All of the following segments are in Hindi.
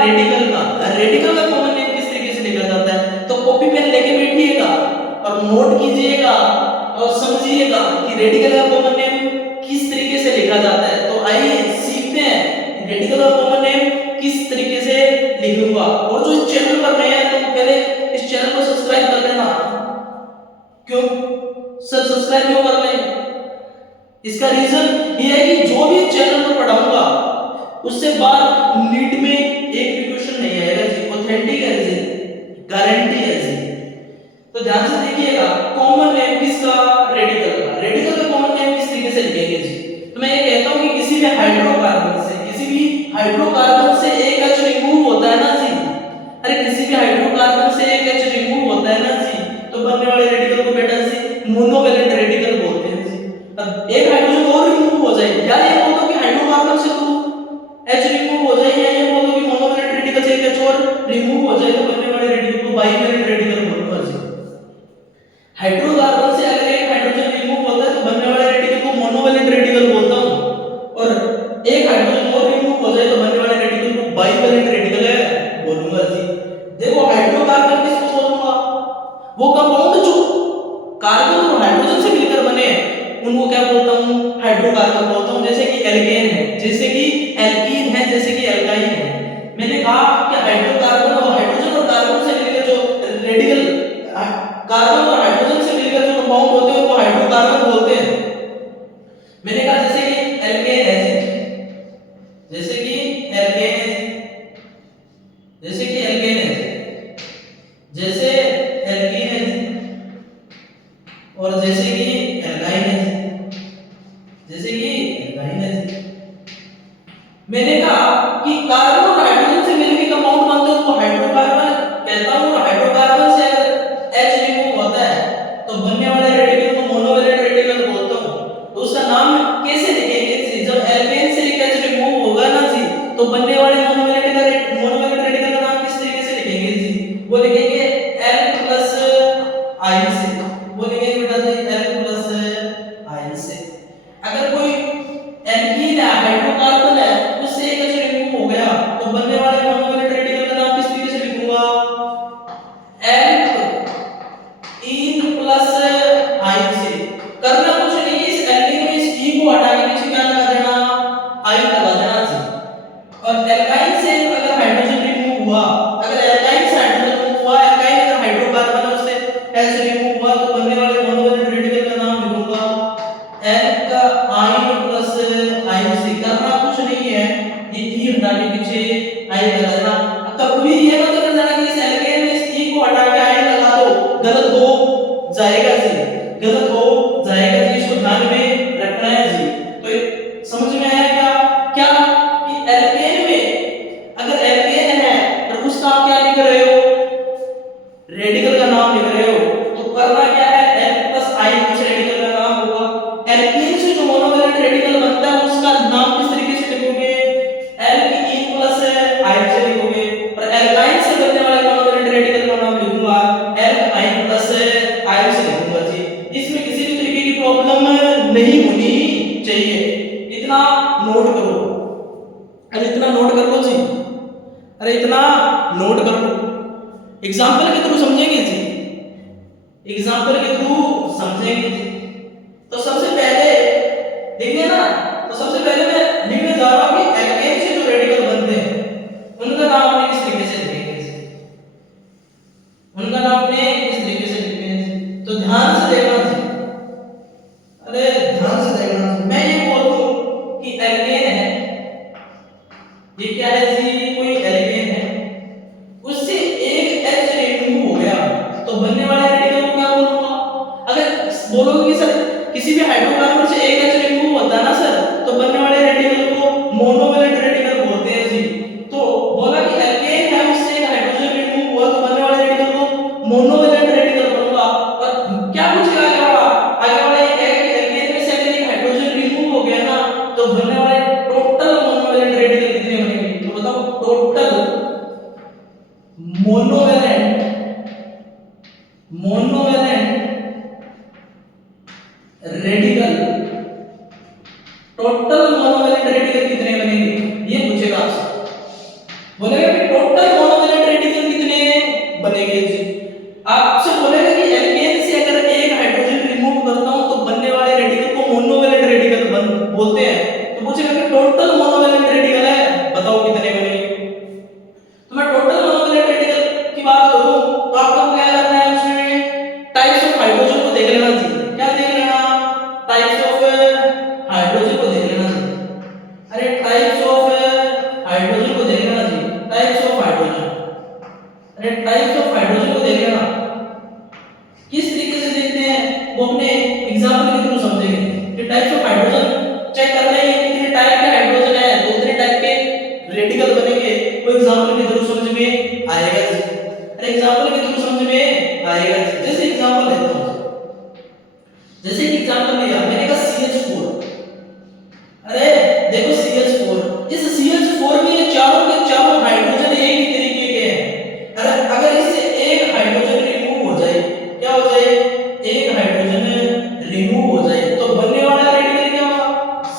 रेडिकल का। रेडिकल का कॉमन नेम किस तरीके से लिखा जाता है? तो कॉपी पेन लेके बैठिएगा और नोट कीजिएगा और समझिएगा कि रेडिकल का कॉमन नेम किस तरीके से लिखा जाता है। तो आइए सीखते हैं रेडिकल का कॉमन नेम किस तरीके से लिखूंगा। और जो इस चैनल पर नया है तो पहले इस चैनल को सब्सक्राइब कर लेना। क्यों सर सब्सक्राइब क्यों कर लें? इसका रीजन ये है कि जो भी चैनल पर पढ़ाऊंगा उससे बाहर नीट में एक भी क्वेश्चन नहीं आएगा जी। ऑथेंटिक है जी, गारंटी है जी। तो ध्यान से देखिएगा कॉमन नेम किसका? रेडिकल का। रेडिकल का कॉमन नेम किस तरीके से लिखेंगे जी? तो मैं ये कहता हूं कि किसी भी हाइड्रोकार्बन से एक H रिमूव होता है ना जी। अरे किसी भी हाइड्रोकार्बन से एक H रिमूव होता है ना जी, तो बनने वाले रेडिकल को बेटा जी मोनोवैलेंट रेडिकल बोलते हैं जी। अब एक हाइड्रोजन और रिमूव हो जाए, या ये बोल दो कि हाइड्रोकार्बन से तो H रिमूव हो जाए, या ये बोल दो कि मोनोवैलेंट रेडिकल से एक H और रिमूव हो जाए, तो बनने वाले रेडिकल को बाइवैलेंट रेडिकल बोलूंगा जी। हाइड्रोकार्बन से अगर एक हाइड्रोजन रिमूव होता है तो बनने वाले रेडिकल को मोनोवैलेंट रेडिकल बोलता हूं, और एक हाइड्रोजन और रिमूव हो जाए तो बनने वाले रेडिकल को बाइवैलेंट रेडिकल है बोलूंगा जी। देखो हाइड्रोकार्बन किसको बोलूंगा? वो कंपाउंड जो कार्बन और हाइड्रोजन से मिलकर बने उनको क्या बोलता हूं? हाइड्रोकार्बन बोलता हूं। जैसे कि एल्केन है, जैसे कि एल्कीन है, जैसे कि एल्काइन है। मैंने कहा कि हाइड्रोकार्बन और हाइड्रोजन और कार्बन से मिलकर जो रेडिकल कार्बन और हाइड्रोजन से मिलकर जो कंपाउंड होते हैं उनको हाइड्रोकार्बन बोलते हैं। मैंने कहा जैसे कि एल्केन है, जैसे कि एल्केन है, जैसे कि एल्केन है, जैसे एल्कीन है, और जैसे कि एल्काइन है, जैसे कि एल्काइन है। मैंने कहा कि कार्बन और हाइड्रोजन से मिलकर कंपाउंड बनते हैं उनको हाइड्रोकार्बन कहता हूं, और हाइड्रोकार्बन से अगर H रिमूव होता है तो बनने वाले रेडिकल को मोनोवैलेंट रेडिकल बोलता हूं। तो उसका नाम कैसे लिखेंगे जी? जब एल्केन से एक H रिमूव होगा ना जी, तो बनने वाले मोनोवैलेंट रेडिकल का नाम किस तरीके से लिखेंगे जी? वो लिखेंगे L+I से। वो लिखेंगे बेटा जी L+I से। अगर कोई एल्कीन है, हाइड्रोकार्बन है, उससे एक H रिमूव हो गया तो बनने वाले मोनोवैलेंट रेडिकल का नाम किस तरीके से लिखूंगा? L+I से। करना कुछ नहीं, इस एल्कीन में इस E को हटा के पीछे क्या लगा देना? I लगा देना जी। और एल्काइन से अगर हाइड्रोजन रिमूव हुआ, अगर एल्काइन से हाइड्रोजन रिमूव हुआ, एल्काइन अगर हाइड्रोकार्बन है उससे H रिमूव हुआ, तो बनने वाले मोनोवैलेंट रेडिकल का नाम लिखूंगा L+I से। करना कुछ नहीं है, ये E हटा के पीछे I लगा देना। कभी ये मत कर देना कि इस एल्केन में इस E को हटा के I लगा दो, गलत हो जाएगा जी, गलत हो जाएगा जी। इसको ध्यान में रखना है जी। तो समझ में आया क्या कि एल्केन में अगर एल्केन है तो उसका आप क्या लिख रहे हो? रेडिकल का नाम लिख रहे हो। तो करना क्या है? L+I कुछ रेडिकल का नाम होगा। एल्कीन से जो मोनोवैलेंट रेडिकल बनता है उसका नाम किस तरीके से लिखोगे? L+I से लिखोगे। और एल्काइन से बनने वाले मोनोवैलेंट रेडिकल का नाम लिखूंगा Li+I से लिखूंगा जी। इसमें किसी भी तरीके की प्रॉब्लम नहीं होनी चाहिए। इतना नोट करो। अरे इतना नोट कर लो जी, अरे इतना नोट कर लो। एग्जाम्पल के थ्रू समझेंगे जी, एग्जाम्पल के थ्रू समझेंगे जी। तो सबसे पहले देखिए ना, तो सबसे पहले मैं लिखने जा रहा हूं कि एल्केन से जो रेडिकल बनते हैं उनका नाम हमने किस तरीके से लिखेंगे जी? उनका नाम हमने किस तरीके से लिखेंगे? तो ध्यान से देखना जी, अरे ध्यान से देखना जी। मैं ये बोल दूं कि एल्केन है, ये क्या है जी? कोई एल्केन है, उससे एक H रिमूव हो गया तो बनने वाले रेडिकल को क्या बोलूंगा? अगर बोलोगे कि सर किसी भी हाइड्रोकार्बन से एक H रिमूव होता है ना सर, तो बनने वाले रेडिकल को मोनोवैलेंट रेडिकल बोलते हैं जी। तो बोला कि एल्केन है, उससे एक हाइड्रोजन रिमूव हुआ तो बनने वाले रेडिकल को मोनोवैलेंट रेडिकल बोलूंगा। और क्या पूछेगा आगे वाला ये है कि एल्केन में से अगर एक हाइड्रोजन रिमूव हो गया ना तो बनने वाले टोटल मोनोवैलेंट रेडिकल कितने बनेंगे? तो बताओ total monovalent radical, total monovalent radical कितने बनेंगे ये पूछेगा आपसे। बोलेगा कि अरे टाइप्स ऑफ हाइड्रोजन को देख लेना, किस तरीके से देखते हैं वो अपने एग्जांपल के थ्रू समझेंगे। कि टाइप्स ऑफ हाइड्रोजन चेक करना है कितने टाइप के हाइड्रोजन है, तो उतने टाइप के रेडिकल बनेंगे, वो एग्जांपल के थ्रू समझ में आएगा। अरे एग्जांपल के थ्रू समझ में आएगा। जैसे एग्जांपल लेता हूं, जैसे एग्जांपल लिया मैंने कहा CH4। अरे देखो CH4, इस CH4 में ये चारों के चारों हाइड्रोजन एक ही तरीके के हैं। अगर इससे एक हाइड्रोजन रिमूव हो जाए, क्या हो जाए, एक हाइड्रोजन रिमूव हो जाए तो बनने वाला रेडिकल क्या होगा,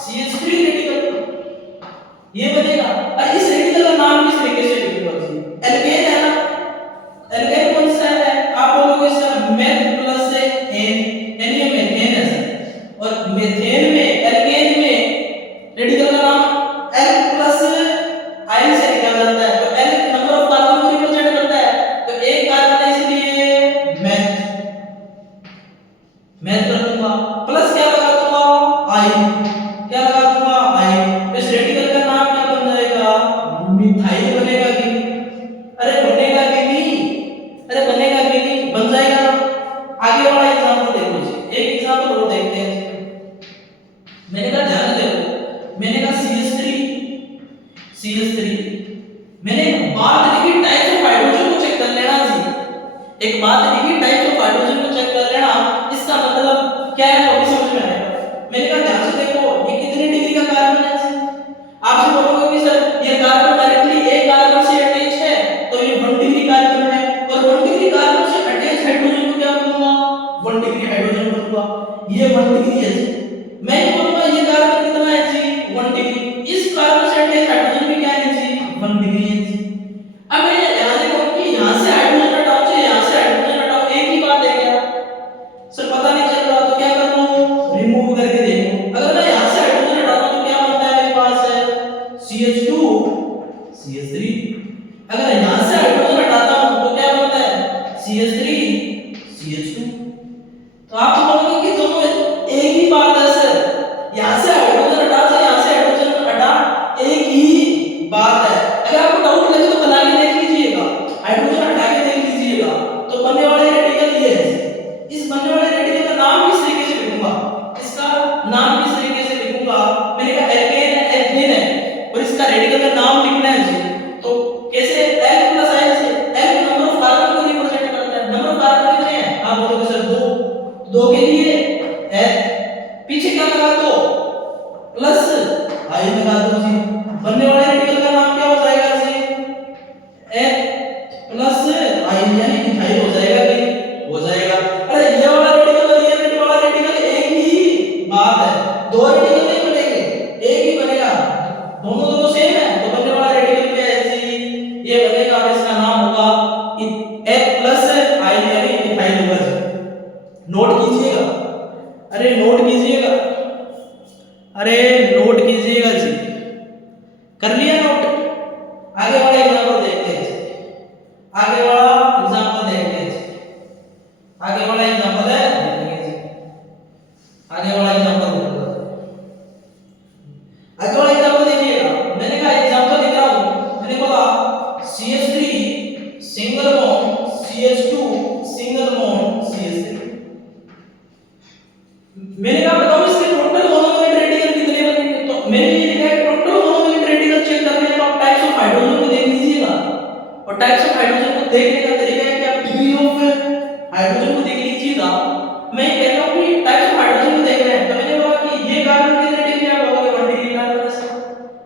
CH3 रेडिकल ये बनेगा। और इस रेडिकल का नाम किस तरीके से लिखूंगा जी, एल्केन है ना। एल्केन कौन सा है, आप बोलोगे सर मेथ प्लस एन, यानी ये मेथेन है सर। और मेथेन में एल्केन में रेडिकल का नाम L प्लस आयन से निकल जाता है, तो L नंबर ऑफ कार्बन को रिप्रेजेंट करता है, तो एक कार्बन है इसलिए मैथ कर दूंगा, प्लस क्या लगा दूंगा आयन, क्या लगा दूंगा आयन। इस रेडिकल का नाम क्या बन जाएगा, मिथाइल बनेगा कि नहीं, अरे बनेगा कि नहीं, अरे बनेगा कि नहीं, बन जाएगा ना। आगे वाला एग्जांपल देखो जी, एक एग्जांपल और देखते हैं। मैंने कहा ध्यान देखो, मैंने कहा CH3 मैंने बात लिखी टाइप ऑफ हाइड्रोजन को चेक कर लेना जी, एक बात लिखी टाइप ऑफ हाइड्रोजन को चेक कर लेना, इसका मतलब क्या है वो भी समझ में आएगा। मैंने कहा ध्यान से देखो ये कितने डिग्री का कार्बन है, आपसे बोलोगे कि सर ये कार्बन डायरेक्टली एक कार्बन से अटैच है तो ये 1 डिग्री कार्बन है, और 1 डिग्री कार्बन से अटैच हाइड्रोजन को क्या बोलूंगा, 1 डिग्री हाइड्रोजन बोलूंगा, ये 1 डिग्री है जी। मैं ये बोलूंगा ये कार्बन कितना है जी, 1 डिग्री, इस कार्बन से अटैच हाइड्रोजन भी क्या है जी, 1 डिग्री है जी। अब मैं यहां से कहूं कि यहां से हाइड्रोजन हटाओ से यहां से हाइड्रोजन हटाओ, एक ही बात है क्या सर, पता नहीं चल रहा तो क्या कर लूं, रिमूव करके देखो। अगर मैं यहां से हाइड्रोजन हटाता हूं तो क्या बनता है मेरे पास है CH2 CH3, अगर यहां से हाइड्रोजन हटाता हूं तो क्या बनता है CH3 CH2। तो आप बोलोगे कि दोनों एक ही बात है सर, यहां से हाइड्रोजन हटा से यहां से हाइड्रोजन हटा एक ही बात है। अगर आपको डाउट लगे तो बना के देख लीजिएगा, हाइड्रोजन हटा के देख लीजिएगा, तो बनने वाले रेडिकल ये है। इस बनने वाले रेडिकल का नाम किस तरीके से लिखूंगा, इसका नाम किस तरीके से लिखूंगा, मैंने कहा एल्केन है, एथेन है, और इसका रेडिकल का नाम लिखना है जी। तो कैसे, L प्लस आयन से, L नंबर ऑफ कार्बन को रिप्रेजेंट करता है, नंबर ऑफ कार्बन कितने हैं, आप बोलोगे सर 2 के लिए H, पीछे क्या लगा दो प्लस आयन लगा दो जी, बनने वाले रेडिकल का नाम क्या हो जाएगा जी, H प्लस आयन, यानी मिथाइल हो जाएगा कि हो जाएगा। अरे ये वाला रेडिकल और ये वाला रेडिकल एक ही बात है, दो रेडिकल नहीं बनेंगे, एक ही बनेगा, दोनों सेम है, तो बनने वाला रेडिकल क्या है जी, ये बनेगा, और इसका नाम होगा H प्लस आयन यानी मिथाइल होगा जी। नोट कीजिएगा, अरे नोट कीजिएगा, अरे नोट कीजिएगा जी, कर लिया नोट। आगे वाला एग्जांपल देखते हैं, आगे वाला एग्जांपल देखते हैं, आगे वाला एग्जांपल है देखेंगे जी, आगे वाला एग्जांपल देखो, आगे वाला एग्जांपल देखिएगा। मैंने कहा एग्जांपल लिख रहा हूं, मैंने बोला CH3 single bond CH2 single bond CH3, मैंने कहा बताओ इसके टोटल मोनोवैलेंट रेडिकल कितने बनेंगे, तो मैंने ये लिखा है टोटल मोनोवैलेंट रेडिकल चेक करने के लिए आप टाइप्स ऑफ हाइड्रोजन को देख लीजिएगा, और टाइप्स ऑफ हाइड्रोजन को देखने का तरीका है कि आप डिग्री ऑफ हाइड्रोजन को देख लीजिएगा। मैं ये कह रहा हूं कि टाइप्स ऑफ हाइड्रोजन को देख रहे हैं, तो मैंने बोला कि ये कार्बन कितने डिग्री है, आप बोलोगे 1 डिग्री कार्बन है सर।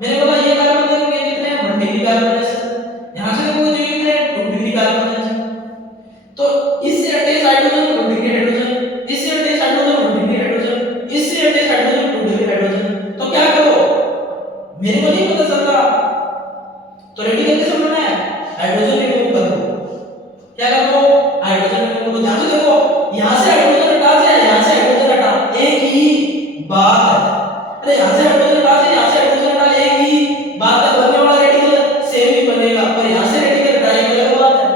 मैंने बोला ये कार्बन देखोगे कितने हैं, 1 डिग्री कार्बन है सर। यहां से देखोगे तो कितने हैं, 2 डिग्री कार्बन है सर। तो इससे अटैच हाइड्रोजन 2 डिग्री हाइड्रोजन, इससे अटैच हाइड्रोजन 1 डिग्री हाइड्रोजन, इससे अटैच हाइड्रोजन 2 डिग्री हाइड्रोजन। तो क्या करो, मेरे को नहीं पता चल रहा, तो रेडिकल कैसे बनना है, हाइड्रोजन रिमूव कर दो, क्या कर दो, हाइड्रोजन रिमूव करो। ध्यान से देखो, यहां से हाइड्रोजन हटा से यहां से हाइड्रोजन हटा, एक ही बात है। अरे यहां से हाइड्रोजन हटा से यहां से हाइड्रोजन हटा, एक ही बात है, बनने वाला रेडिकल सेम ही बनेगा, पर यहां से रेडिकल हटा एक अलग बात है।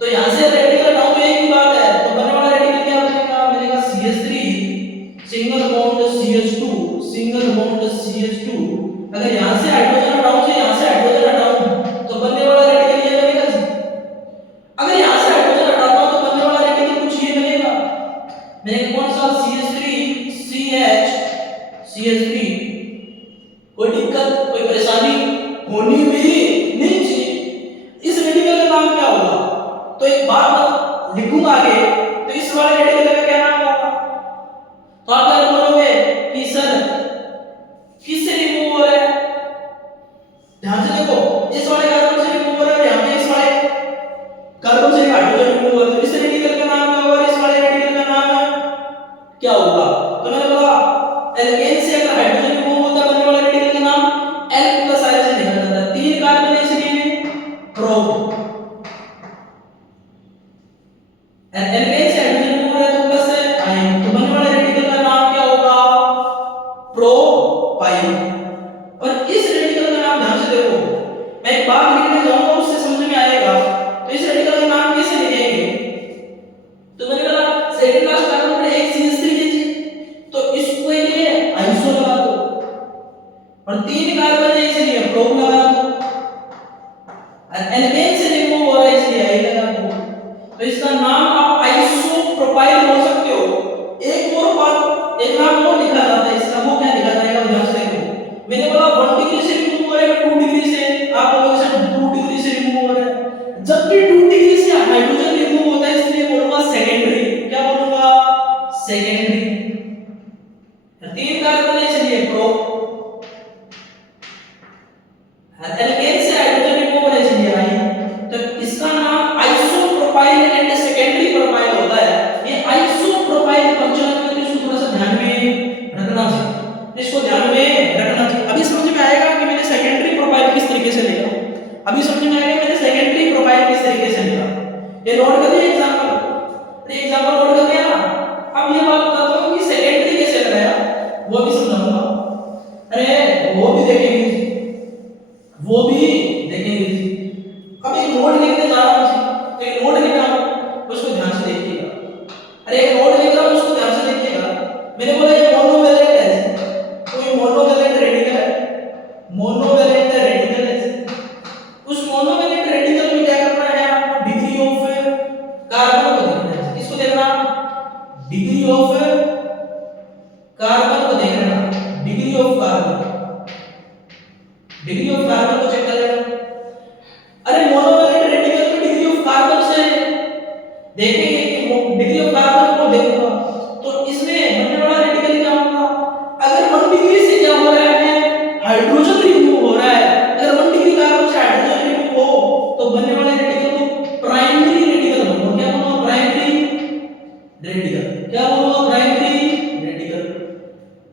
तो यहां से रेडिकल हटाओ तो एक ही बात है, तो बनने वाला रेडिकल क्या बनेगा, मैंने कहा CH3 single bond CH2 single bond CH2, अगर यहां से हाइड्रोजन हटाऊं से यहां से हाइड्रोजन हटाऊं तो बनने वाला रेडिकल ये बनेगा जी। तो एक बात लिखूंगा आगे, तो इस वाले रेडिकल का क्या नाम होगा? तो आप क्या बोलोगे कि सर किससे रिमूव हो रहा है? ध्यान से देखो, इस वाले कार्बन से रिमूव हो रहा है, यहाँ पे इस वाले कार्बन से हाइड्रोजन रिमूव हो रहा है, तो इस रेडिकल का नाम क्या होगा और इस वाले रेडिकल का नाम क्या होगा? तो मैंने बोला एल्केन से अगर हाइड्रोजन रिमूव होता है, बनने वाले रेडिकल का नाम एल प्लस आई से निकल जाता है। 3 कार्बन है इसलिए प्रोप, एल्केन से हाइड्रोजन रिमूव हो रहा है तो प्लस है आयन, तो बनने वाले रेडिकल का नाम क्या होगा? प्रोपाइन। और इस रेडिकल का नाम ध्यान से देखो, मैं एक बात लिखने जाऊंगा उससे समझ में आएगा। तो इस रेडिकल का नाम कैसे लिखेंगे? तो मैंने बोला सेकंड लास्ट कार्बन पर एक CH3 लीजिए, तो इसको लिए आइसो लगा दो, और 3 कार्बन है इसलिए प्रोप लगा दो, और एल्केन से रिमूव हो रहा है इसलिए आई लगा दो। तो इसका नाम आप आइसोप्रोपाइल बोल सकते हो। एक और बात, एक नाम और लिखा जाता है इसका, वो क्या लिखा जाएगा ध्यान से देखो। मैंने बोला 1 डिग्री से रिमूव हो रहा है, 2 डिग्री से, आप बोलोगे सर 2 डिग्री से रिमूव हो रहा है। जब भी 2 डिग्री से हाइड्रोजन रिमूव होता है इसलिए बोलूंगा सेकेंडरी। क्या बोलूंगा? सेकेंडरी। 3 कार्बन है चलिए प्रोप, एल्केन से हाइड्रोजन रिमूव हो रहा है चलिए आई, तो इसका नाम आइसोप्रोपाइल एंड सेकेंडरी प्रोपाइल होता है। ये आइसोप्रोपाइल पंचलन में इसको थोड़ा सा ध्यान में रखना चाहिए, इसको ध्यान में रखना चाहिए। अभी समझ में आएगा कि मैंने सेकेंडरी प्रोपाइल किस तरीके से लिखा, अभी समझ में आएगा मैंने सेकेंडरी प्रोपाइल किस तरीके से लिखा। ये नोट कर दिया एग्जांपल, ये एग्जांपल नोट कर दिया ना। अब ये बात बताता हूं कि सेकेंडरी कैसे लगाया, वो भी समझाऊंगा। अरे वो भी देखेंगे, वो भी देखेंगे। अब एक नोट लिखने जा रहा हूं, एक नोट लिख रहा हूं, उसको ध्यान से देखिएगा। अरे एक नोट लिख रहा हूं, उसको ध्यान से देखिएगा। मैंने बोला ये मोनोवैलेंट है, तो ये मोनोवैलेंट रेडिकल है, मोनोवैलेंट रेडिकल है। उस मोनोवैलेंट रेडिकल में क्या करना है आपको? डिग्री ऑफ कार्बन को देखना है। किसको देखना? डिग्री ऑफ कार्बन को देखना, degree of carbon, degree of carbon को चेक कर लेना। अरे मोनोवैलेंट रेडिकल में डिग्री ऑफ कार्बन से देखेंगे कि डिग्री ऑफ कार्बन को देखूंगा, तो इसमें बनने वाला रेडिकल क्या होगा? अगर 1 डिग्री से क्या हो रहा है? हाइड्रोजन रिमूव हो रहा है। अगर 1 डिग्री कार्बन से हाइड्रोजन रिमूव हो तो बनने वाले रेडिकल को प्राइमरी रेडिकल बोलूंगा। क्या बोलूंगा? Primary radical. क्या बोलूंगा? Primary radical.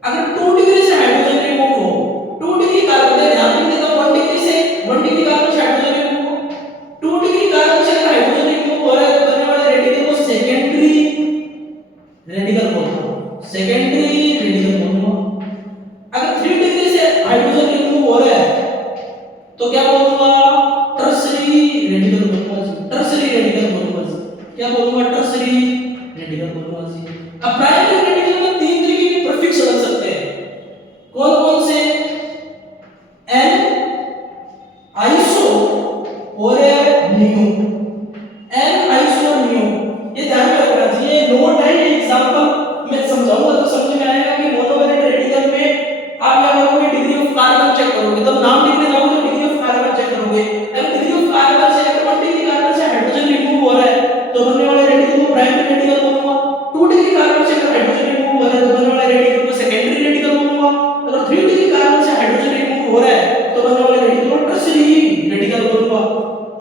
अगर 2 डिग्री से हाइड्रोजन रिमूव हो, 2 डिग्री कार्बन है, ध्यान में देता हूं 1 डिग्री से 1 डिग्री कार्बन से हाइड्रोजन रिमूव हो, 2 डिग्री कार्बन से अगर हाइड्रोजन रिमूव हो रहा है तो बनने वाले रेडिकल को सेकेंडरी रेडिकल बोलते हैं, सेकेंडरी रेडिकल बोलूंगा। अगर 3 डिग्री से हाइड्रोजन रिमूव हो रहा है तो क्या बोलूंगा? टर्सरी रेडिकल बोलूंगा, टर्सरी रेडिकल बोलूंगा। क्या बोलूंगा? टर्सरी रेडिकल बोलूंगा। अब प्राइमरी रेडिकल में 3 तरीके के प्रीफिक्स लग सकते हैं, कौन कौन से? एन, आइसो और नियो, एन, आइसो और नियो। ये ध्यान में रखना चाहिए, नोट है, ये एग्जांपल मैं समझाऊंगा तो समझ में आएगा कि मोनोवैलेंट रेडिकल में आप क्या करोगे? डिग्री ऑफ कार्बन चेक करोगे, तब नाम लिखने जाओगे तो डिग्री ऑफ कार्बन चेक करोगे। अगर डिग्री ऑफ कार्बन से अगर 1 डिग्री कार्बन से हाइड्रोजन रिमूव हो रहा है तो बनने वाले रेडिकल को प्राइमरी रेडिकल बोलूंगा। 2 डिग्री कार्बन से अगर हाइड्रोजन रिमूव हो रहा है तो बनने वाले रेडिकल को सेकेंडरी रेडिकल बोलूंगा। अगर 3 डिग्री कार्बन से हाइड्रोजन रिमूव हो रहा है तो बनने वाले रेडिकल को टर्सरी रेडिकल बोलूंगा।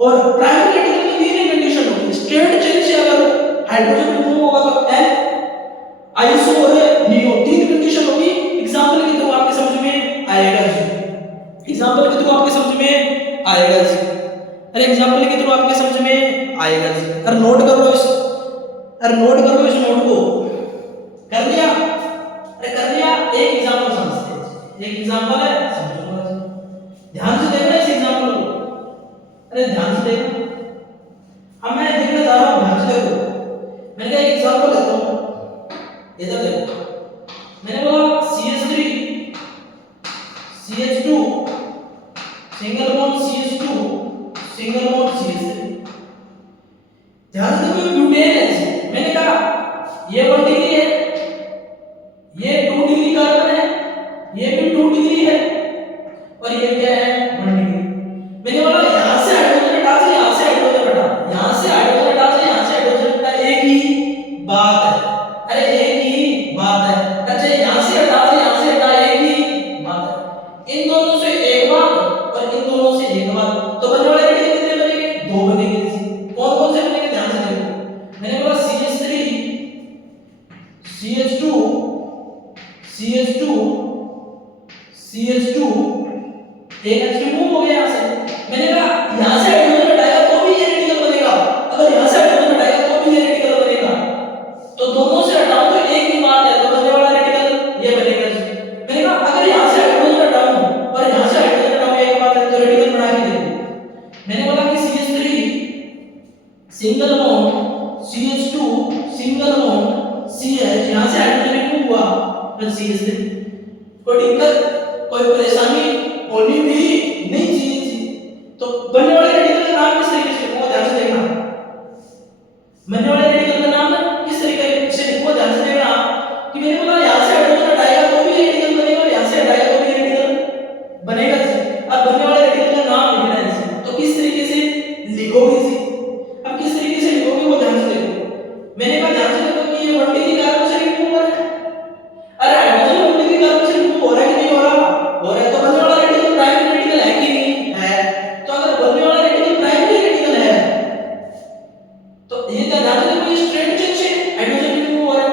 और प्राइमरी रेडिकल में 3 ही कंडीशन होती है, स्टेट चेंज से अगर हाइड्रोजन रिमूव होगा तो एन, आइसो और नियो, 3 कंडीशन होगी। एग्जांपल के थ्रू आपके समझ में आएगा जी, एग्जांपल के थ्रू आपके समझ में आएगा जी। अरे एग्जांपल के थ्रू आपके समझ में आएगा जी। अरे नोट कर लो इस, अरे नोट कर लो इस नोट को। कर लिया? अरे कर लिया। एक एग्जांपल समझते हैं, एक एग्जांपल है, समझो ध्यान से देखना इस एग्जांपल को। अरे ध्यान से देखो, अब मैं देखने जा रहा हूं, ध्यान से देखो। मैंने कहा एक एग्जांपल लेता हूं, इधर देखो। मैंने बोला CH3 CH2 single bond CH2 single bond CH3। ध्यान से देखो, ब्यूटेन है। मैंने कहा ये 1 डिग्री है, ये 2 डिग्री कार्बन है, ये भी 2 डिग्री है, और ये क्या है? 1 डिग्री। मैंने बोला यहां से हाइड्रोजन हटा, यहां से हाइड्रोजन हटा, यहां से हाइड्रोजन हटा मैंने बोला कि CH3 single bond CH2 single bond CH, यहां से हाइड्रोजन रिमूव हुआ फिर CH3। कोई दिक्कत कोई परेशानी होनी भी नहीं चाहिए थी। तो बनने वाले रेडिकल का नाम किस तरीके से लिखूंगा ध्यान से देखना। बनने वाले रेडिकल का नाम किस तरीके से लिखूंगा ध्यान से देखना कि मैंने बोला यहां से हाइड्रोजन हटाएगा तो भी रेडिकल बनेगा और यहां से हटाएगा तो भी रेडिकल बनेगा। अब बनने वाले रेडिकल का नाम लिखना है इसे, तो किस तरीके से लिखोगे इसे। अब किस तरीके से लिखोगे वो ध्यान से देखो। मैंने कहा ध्यान से देखो कि ये 1 डिग्री कार्बन से रिमूव हो रहा है। अरे हाइड्रोजन 1 डिग्री कार्बन से रिमूव हो रहा है कि नहीं हो रहा? हो रहा है। तो बनने वाला रेडिकल प्राइमरी रेडिकल है कि नहीं है? तो अगर बनने वाला रेडिकल प्राइमरी रेडिकल है तो ये ध्यान से देखो, ये स्ट्रेट चेन से हाइड्रोजन रिमूव हो रहा है,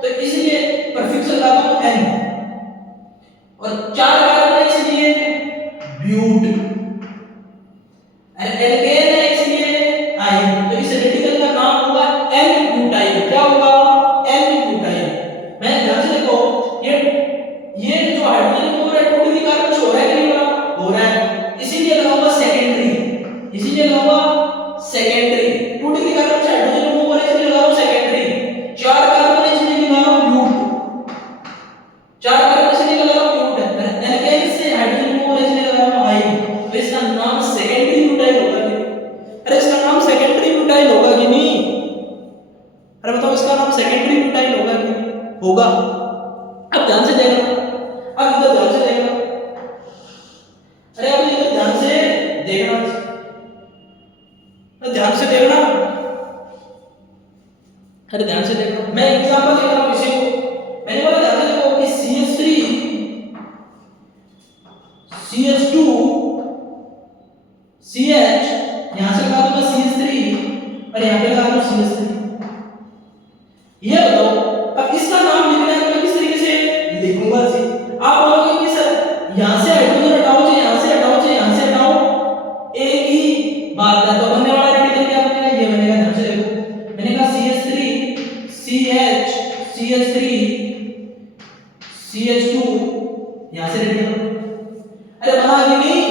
तो इसलिए प्रीफिक्स लगाता हूं N और 4 कार्बन है इसलिए ब्यूट, अरे एल्केन है इसलिए आई। तो इस रेडिकल का नाम होगा N ब्यूटाइल। क्या होगा? N butyl. मैं ध्यान से देखो, ये जो हाइड्रोजन रिमूव हो रहा है 2 डिग्री कार्बन से हो रहा है कि नहीं हो रहा? हो रहा है, इसीलिए लगाऊंगा सेकेंडरी, इसीलिए लगाऊंगा सेकेंडरी। 2 डिग्री कार्बन से हाइड्रोजन रिमूव हो रहा है इसलिए लगा रहा हूं सेकेंडरी। 4 कार्बन है इसलिए लगा रहा हूं ब्यूट, 4 कार्बन से लगा रहा हूं ब्यूट। एल्केन से हाइड्रोजन रिमूव हो रहा है इसलिए लगा रहा हूं आई। तो इसका नाम सेकेंडरी ब्यूटाइल होगा कि नहीं? अरे इसका नाम सेकेंडरी ब्यूटाइल होगा कि नहीं? अरे बताओ इसका नाम सेकेंडरी ब्यूटाइल होगा कि नहीं? होगा। अब ध्यान से देखना, अब इधर ध्यान से देखना, अरे अब इधर ध्यान से देखना, ध्यान से देखना, अरे ध्यान से देखना। मैं एग्जांपल दे रहा हूं इसी को। मैंने बोला ध्यान से देखो कि CH3 CH2 CH, यहां से लगा दूंगा CH3 और यहां पे लगा दूंगा CH3। ये बताओ अब इसका नाम लिखना है तो मैं किस तरीके से लिखूंगा जी? आप बोलोगे कि सर यहां से हाइड्रोजन हटाओ जी, यहां से हटाओ जी, यहां से हटाओ, एक ही बात है। तो बनने वाला रेडिकल क्या बनेगा? ये बनेगा। ध्यान से देखो, मैंने कहा CH3 CH CH3 CH2, यहां से रेडिकल। अरे बना कि नहीं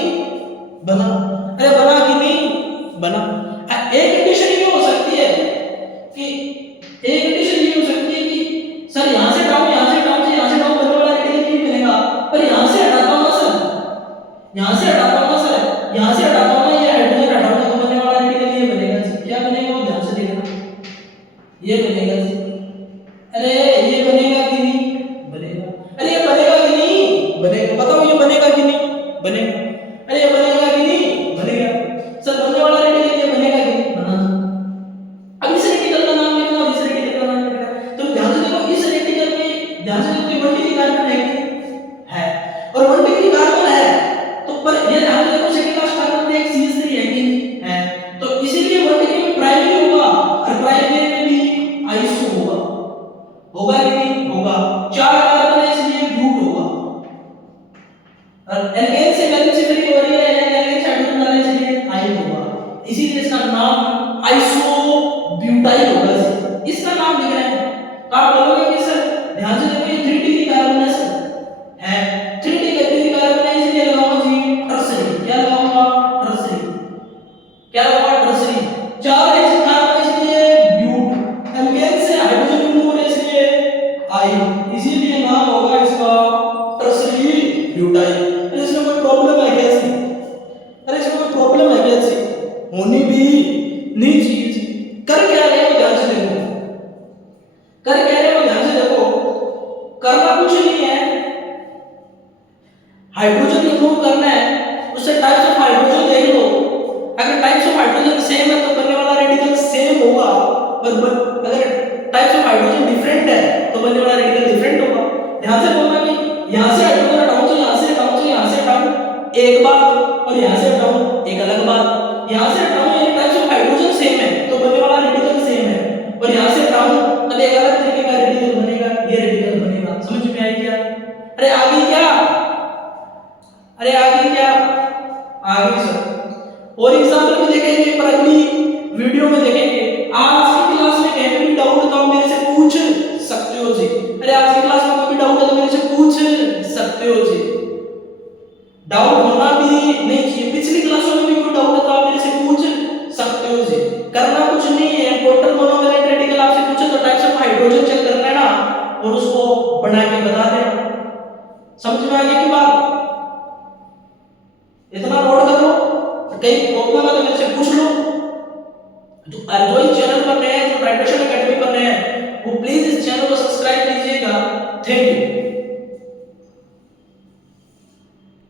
बना? अरे बना कि नहीं बना? एक कंडीशन ये हो सकती है कि एक कंडीशन ये हो सकती है कि सर यहां से हटाओ, यहां से हटाओ जी, यहां से हटाओ, बनने वाला रेडिकल नहीं बनेगा। पर यहां से हटाता हूं ना सर, यहां से हटाता हूं ना सर, यहां से हटाता हूं ना, ये हाइड्रोजन हटाऊंगा तो बनने वाला रेडिकल ये बनेगा जी। क्या बनेगा वो ध्यान से देखना, ये बनेगा जी। अरे ये बनेगा कि नहीं बनेगा? अरे ये बनेगा कि नहीं बनेगा? बताओ ये बनेगा कि नहीं बनेगा? अरे ये बनेगा कि नहीं बनेगा? सर बनने वाला रेडिकल ये बनेगा कि नहीं? बना। अब इस रेडिकल का नाम लिखना और इस रेडिकल का नाम लिखना। तो ध्यान से देखो, इस रेडिकल में ध्यान से देखो 1 डिग्री कार्बन है और 1 डिग्री कार्बन है, तो पर ये ध्यान से देखो सेकंड लास्ट कार्बन में एक CH3 है कि नहीं है? तो इसीलिए 1 डिग्री में प्राइमरी होगा और प्राइमरी में भी आइसो होगा। होगा कि नहीं होगा? 4 कार्बन है इसलिए ब्यूट होगा और एल्केन से वैलेंसी फ्री हो रही है, एल्केन से हाइड्रोजन डालने से इसलिए आई होगा। इसीलिए इसका नाम आइसो ब्यूटाइल होगा। इसका नाम लिख रहे हैं तो आप बोलोगे कि सर ध्यान से देखो ये 3 डिग्री कार्बन है सर, है 3 डिग्री कार्बन है इसलिए लगाऊंगा जी टर्सरी। क्या लगाऊंगा? टर्सरी। क्या लगाऊंगा? टर्सरी। 4 कार्बन इसलिए ब्यूट, एल्केन से हाइड्रोजन रिमूव हो रहा है इसलिए आई, इसीलिए नाम होगा इसका टर्सरी ब्यूटाइल। अरे इसमें कोई प्रॉब्लम है क्या इसमें? अरे इसमें कोई प्रॉब्लम है क्या इसमें? होनी भी नहीं चाहिए थी। कर क्या रहे हो ध्यान से देखो, कर क्या रहे हो ध्यान से देखो, करना कुछ नहीं है, हाइड्रोजन रिमूव करना है। उससे टाइप्स ऑफ हाइड्रोजन देख लो, अगर टाइप्स ऑफ हाइड्रोजन सेम है तो बनने वाला रेडिकल सेम होगा, और अगर टाइप्स ऑफ हाइड्रोजन डिफरेंट है तो बनने वाला रेडिकल डिफरेंट होगा। ध्यान से बोलना कि यहां से हाइड्रोजन हटाऊं तो यहां से हटाऊं तो यहां से हटाऊं एक बात, और यहां से हटाऊं एक अलग बात। यहां से हटाऊं यानी टाइप्स ऑफ हाइड्रोजन सेम है तो बनने वाला रेडिकल सेम है, और यहां से हटाऊं तब एक अलग तरीके का रेडिकल बनेगा, ये रेडिकल बनेगा। समझ में आई क्या? अरे आगे क्या? अरे आगे क्या? आगे सर और एग्जांपल भी देखेंगे, पर अगली वीडियो में देखेंगे। आज की क्लास में कहीं भी डाउट हो तो मेरे से पूछ सकते हो जी। अरे आज की क्लास में कोई भी डाउट है तो मेरे से पूछ सकते हो जी। डाउट होना भी नहीं चाहिए। पिछली क्लासों में भी कोई डाउट है तो आप मेरे से जो इस चैनल पर नए हैं, जो टाइटेशन एकेडमी पर नए हैं, वो प्लीज इस चैनल को सब्सक्राइब कीजिएगा। Thank you.